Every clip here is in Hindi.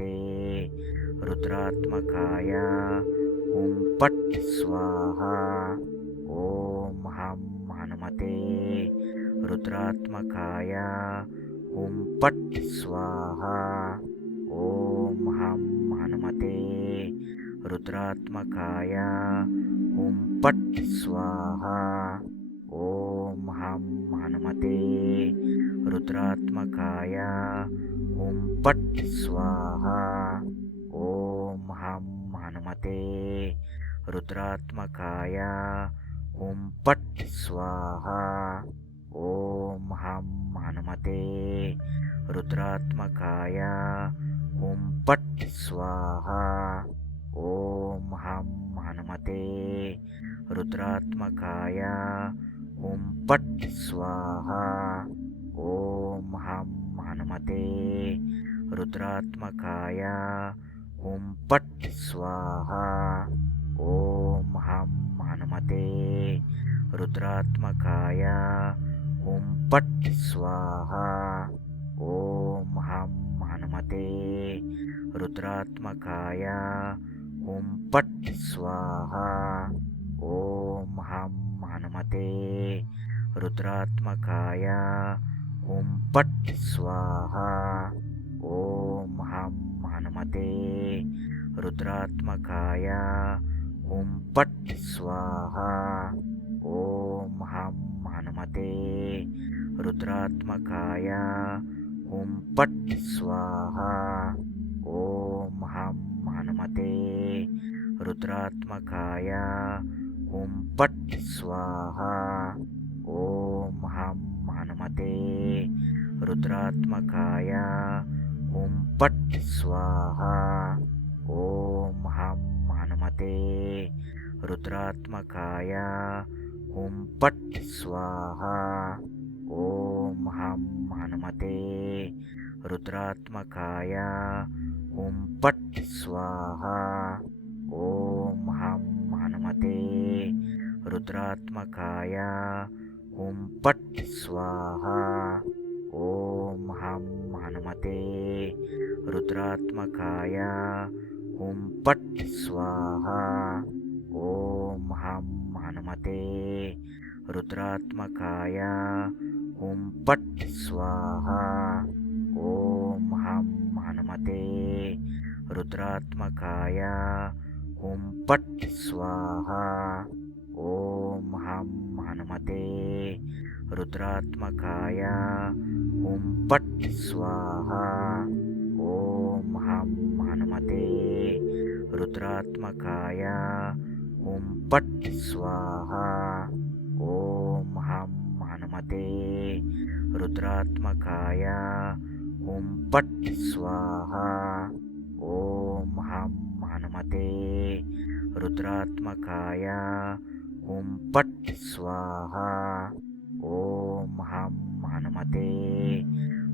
हनुमते रुद्रात्मकाय पट् स्वाहा। ॐ हं हनुमते रुद्रात्मकाय हुं पट् स्वाहा। ॐ हं हनुमते रुद्रात्मकाय हुं पट् स्वाहा ॐ हं हनुमते रुद्रात्मकाय हुं पट् स्वाहा। ॐ हं हनुमते रुद्रात्मकाय हुं पट् स्वाहा। ॐ हं हनुमते रुद्रात्मकाय हुं पट् स्वाहा। ॐ हं हनुमते रुद्रात्मकाय ओम पट स्वाहा। ओम हम हनुमते रुद्रात्मकाय। ओम पट स्वाहा। ओम हम हनुमते रुद्रात्मकाय। ओम पट स्वाहा। ओम हम हनुमते रुद्रात्मकाय। ओम पट स्वाहा। ओम हम हनुमते रुद्रात्मकाय। हुं पट् स्वाहा। ॐ हं हनुमते रुद्रात्मकाय। हुं पट् स्वाहा। ॐ हं हनुमते रुद्रात्मकाय। हुं पट् स्वाहा। ॐ हं हनुमते रुद्रात्मकाय। ओम पट स्वाहा। ओम हम हनुमते रुद्रात्मकाय। ओम पट स्वाहा। ओम हम हनुमते रुद्रात्मकाय। ओम पट स्वाहा। ओम हम हनुमते रुद्रात्मकाय। ओम पट स्वाहा। ओम हम हनुमते रुद्रात्मकाय। हुं पट् स्वाहा। ॐ हं हनुमते रुद्रात्मकाय। हुं पट् स्वाहा। ॐ हं हनुमते रुद्रात्मकाय। हुं पट् स्वाहा। ॐ हं हनुमते रुद्रात्मकाय। हुं पट् स्वाहा। ॐ हं हनुमते रुद्रात्मकाय। हुं पट् स्वाहा। ॐ हं हनुमते रुद्रात्मकाय। हुं पट् स्वाहा। ॐ हं हनुमते रुद्रात्मकाय। हुं पट् स्वाहा। ॐ हं हनुमते रुद्रात्मकाय हुं पट् स्वाहा। ॐ हं हनुमते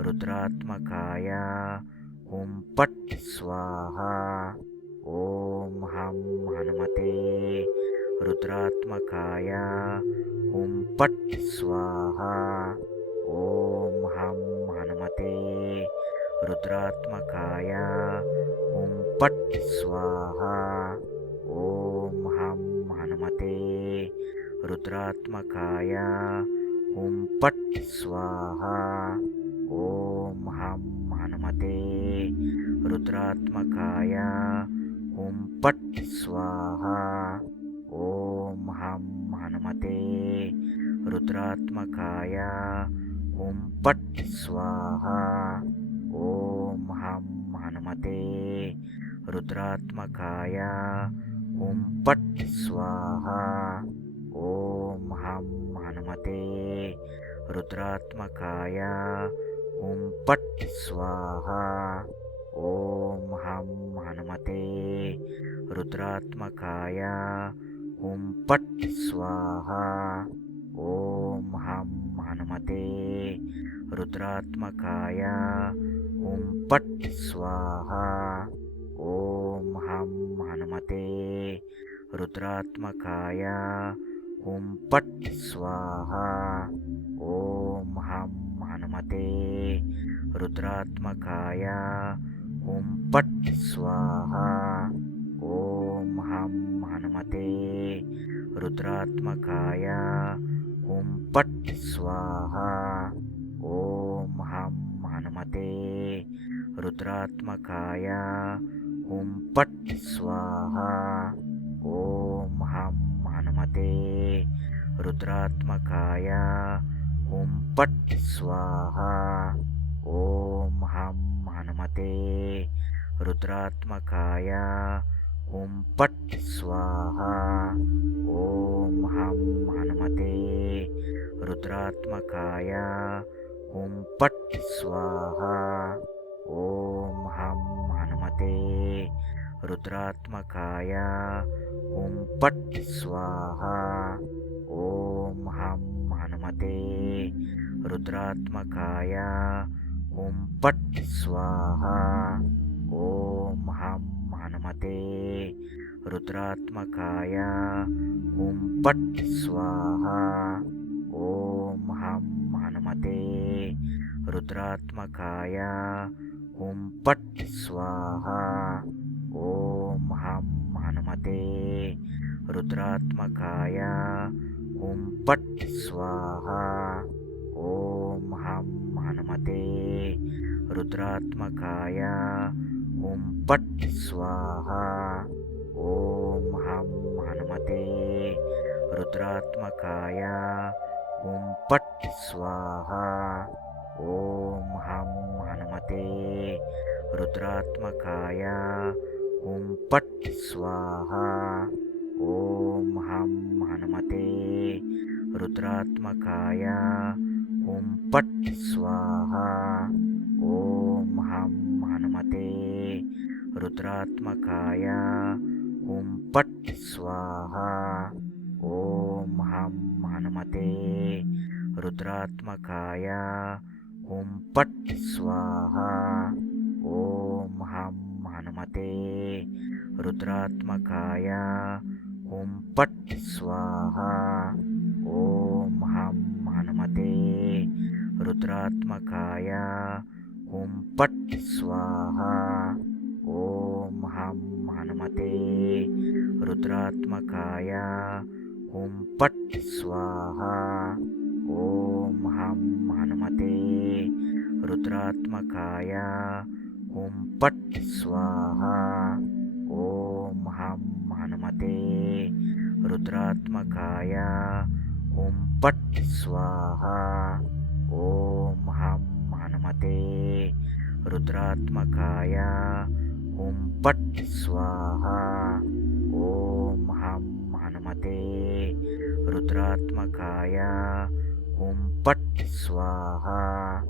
रुद्रात्मकाय पट् स्वाहा। ॐ हं हनुमते रुद्रात्मकाय हुं पट् स्वाहा। ॐ हं हनुमते रुद्रात्मकाय। हुं पट् स्वाहा ॐ हं हनुमते। रुद्रात्मकाय। हुं पट् स्वाहा ॐ हं हनुमते। रुद्रात्मकाय। हुं पट् स्वाहा ॐ हं हनुमते। रुद्रात्मकाय। हुं पट् स्वाहा ॐ हं हनुमते रुद्रात्मकाय हुं पट् स्वाहा। ॐ हं हनुमते रुद्रात्मकाय हुं पट् स्वाहा। ॐ हं हनुमते रुद्रात्मकाय हुं पट् स्वाहा। ॐ हं हनुमते रुद्रात्मकाय ओम पट स्वाहा। ओम हम हनुमते। रुद्रात्मकाय। ओम पट स्वाहा। ओम हम हनुमते। रुद्रात्मकाय। ओम पट स्वाहा। ओम हम हनुमते। रुद्रात्मकाय। ओम पट स्वाहा। ओम हम हनुमते रुद्रात्मकाय हुं पट् स्वाहा। ॐ हं हनुमते रुद्रात्मकाय हुं पट् स्वाहा। ॐ हं हनुमते रुद्रात्मकाय हुं पट् स्वाहा। ॐ हं हनुमते रुद्रात्मकाय ओम पट स्वाहा। ओम हम हनुमते रुद्रात्मकाय। ओम पट स्वाहा। ओम हम हनुमते रुद्रात्मकाय। ओम पट स्वाहा। ओम हम हनुमते रुद्रात्मकाय। ओम पट स्वाहा। ओम हम हनुमते रुद्रात्मकाय। हुं पट् स्वाहा। ॐ हं हनुमते रुद्रात्मकाय। हुं पट् स्वाहा। ॐ हं हनुमते रुद्रात्मकाय। हुं पट् स्वाहा। ॐ हं हनुमते रुद्रात्मकाय। हुं पट् स्वाहा। ॐ हं हनुमते रुद्रात्मकाय। हुं पट् स्वाहा। ॐ हं हनुमते रुद्रात्मकाय। हुं पट् स्वाहा। ॐ हं हनुमते रुद्रात्मकाय। हुं पट् स्वाहा ॐ हं हनुमते रुद्रात्मकाय हुं पट् स्वाहा। ॐ हं हनुमते रुद्रात्मकाय हुं पट् स्वाहा। ॐ हं हनुमते रुद्रात्मकाय हुं पट् स्वाहा। ॐ हं हनुमते रुद्रात्मकाय हुं पट् स्वाहा। ॐ हं हनुमते रुद्रात्मकाय। हुं पट् स्वाहा। ॐ हं हनुमते रुद्रात्मकाय। हुं पट् स्वाहा। ॐ हं हनुमते रुद्रात्मकाय। हुं पट् स्वाहा। ॐ हं हनुमते रुद्रात्मकाय। हुं पट् स्वाहा।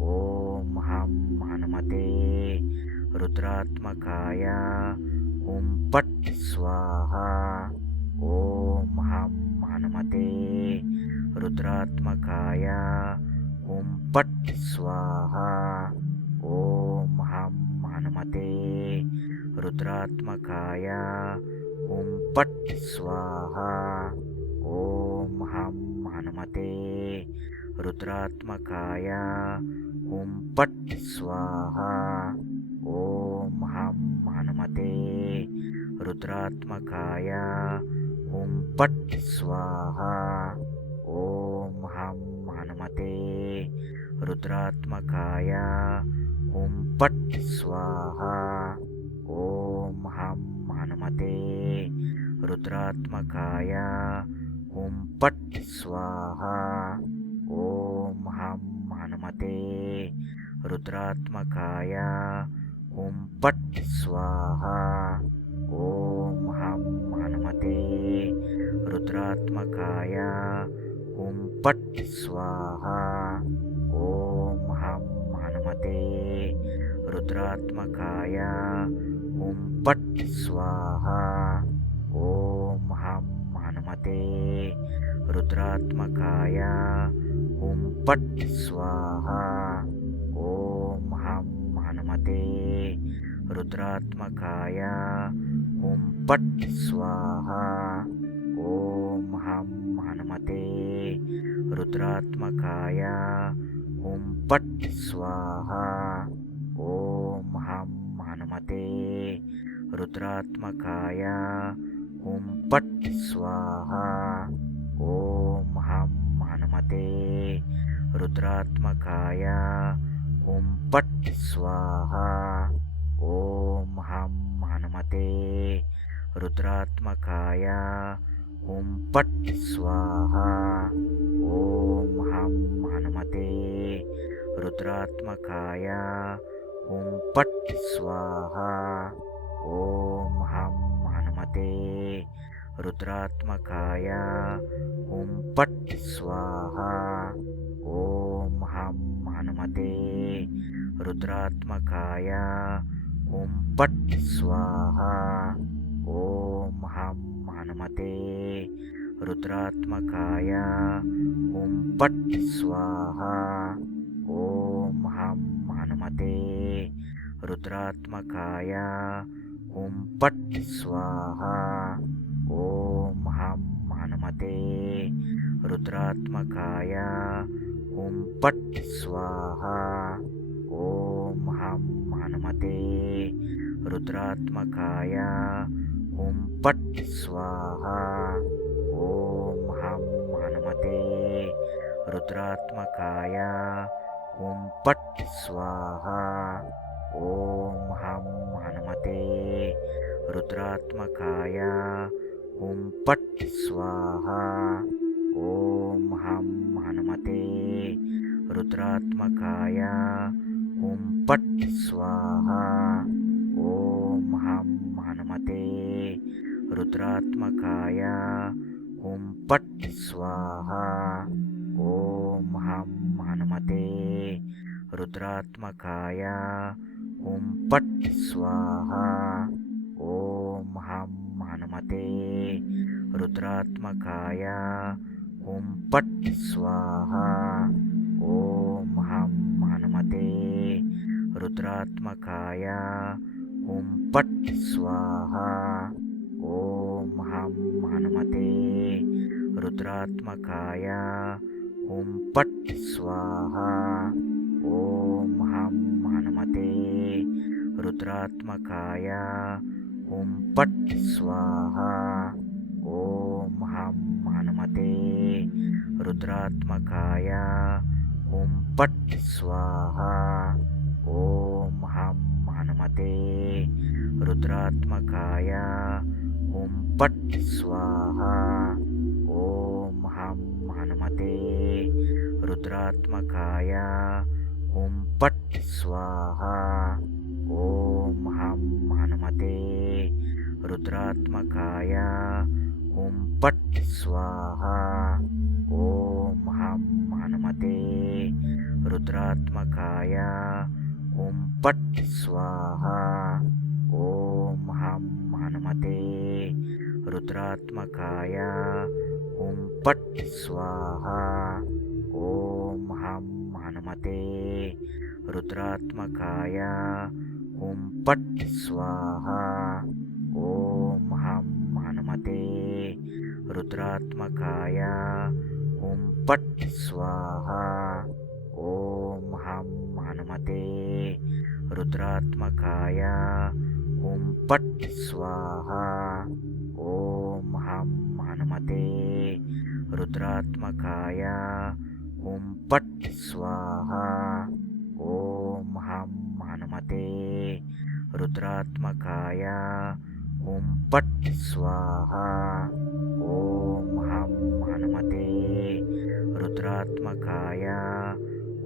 ॐ हं हनुमते। रुद्रात्मकाय। हुं पट् स्वाहा। ॐ हं हनुमते। रुद्रात्मकाय। हुं पट् स्वाहा। ॐ हं हनुमते। रुद्रात्मकाय। हुं पट् स्वाहा। ॐ हं हनुमते रुद्रात्मकाय। हुं पट् स्वाहा। ॐ हं हनुमते रुद्रात्मकाय। हुं पट् स्वाहा। ॐ हं हनुमते रुद्रात्मकाय। हुं पट् स्वाहा। ॐ हं हनुमते रुद्रात्मकाय। हुं पट् स्वाहा। ॐ हं हनुमते। रुद्रात्मकाय। हुं पट् स्वाहा। ॐ हं हनुमते। रुद्रात्मकाय। हुं पट् स्वाहा। ॐ हं हनुमते। रुद्रात्मकाय। हुं पट् स्वाहा। ॐ हं हनुमते रुद्रात्मकाय हुं पट् स्वाहा। ॐ हं हनुमते रुद्रात्मकाय हुं पट् स्वाहा। ॐ हं हनुमते रुद्रात्मकाय हुं पट् स्वाहा। ॐ हं रुद्रात्मकाय हुं पट् स्वाहा ॐ हं हनुमते, रुद्रात्मकाय हुं पट् स्वाहा ॐ हं हनुमते, रुद्रात्मकाय हुं पट् स्वाहा ॐ हं हनुमते, रुद्रात्मकाय हुं पट् स्वाहा ॐ हं हनुमते रुद्रात्मकाय हुं पट् स्वाहा ॐ हं हनुमते रुद्रात्मकाय हुं पट् स्वाहा ॐ हं हनुमते रुद्रात्मकाय हुं पट् स्वाहा ॐ हं हनुमते रुद्रात्मकाय हुं पट् स्वाहा। ॐ हं हनुमते रुद्रात्मकाय। हुं पट् स्वाहा। ॐ हं हनुमते रुद्रात्मकाय। हुं पट् स्वाहा। ॐ हं हनुमते रुद्रात्मकाय। हुं पट् स्वाहा। ॐ हं हनुमते रुद्रात्मकाय। हुं पट् स्वाहा। ॐ हं हनुमते। रुद्रात्मकाय। हुं पट् स्वाहा। ॐ हं हनुमते। रुद्रात्मकाय। हुं पट् स्वाहा। ॐ हं हनुमते। रुद्रात्मकाय। हुं पट् स्वाहा ॐ हं हनुमते रुद्रात्मकाय हुं पट् स्वाहा। ॐ हं हनुमते रुद्रात्मकाय हुं पट् स्वाहा। ॐ हं हनुमते रुद्रात्मकाय हुं पट् स्वाहा। ॐ हं हनुमते रुद्रात्मकाय हुं पट् स्वाहा। ॐ हं हनुमते रुद्रात्मकाय। हुं पट् स्वाहा। ॐ हं हनुमते रुद्रात्मकाय। हुं पट् स्वाहा। ॐ हं हनुमते रुद्रात्मकाय। हुं पट् स्वाहा ॐ हं हनुमते रुद्रात्मकाय हुं पट् स्वाहा। ॐ हं हनुमते रुद्रात्मकाय हुं पट् स्वाहा। ॐ हं हनुमते रुद्रात्मकाय हुं पट् स्वाहा। ॐ हं हनुमते रुद्रात्मकाय। हुं पट् स्वाहा। ॐ हं हनुमते। रुद्रात्मकाय। हुं पट् स्वाहा। ॐ हं हनुमते। रुद्रात्मकाय। हुं पट् स्वाहा। ॐ हं हनुमते। रुद्रात्मकाय। हुं पट् स्वाहा। ॐ हं हनुमते रुद्रात्मकाय हुं पट् स्वाहा। ॐ हं हनुमते रुद्रात्मकाय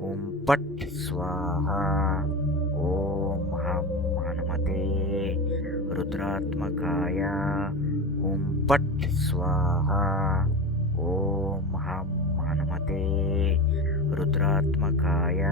हुं पट् स्वाहा। ॐ हं हनुमते रुद्रात्मकाय हुं पट् स्वाहा। ॐ हं हनुमते रुद्रात्मकाय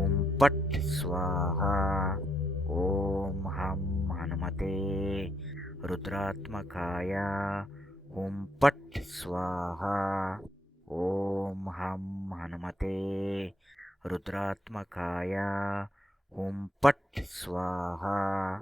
हुं पट् स्वाहा। ॐ हं हनुमते रुद्रात्मकाय। हुं पट् स्वाहा। ॐ हं हनुमते रुद्रात्मकाय। हुं पट् स्वाहा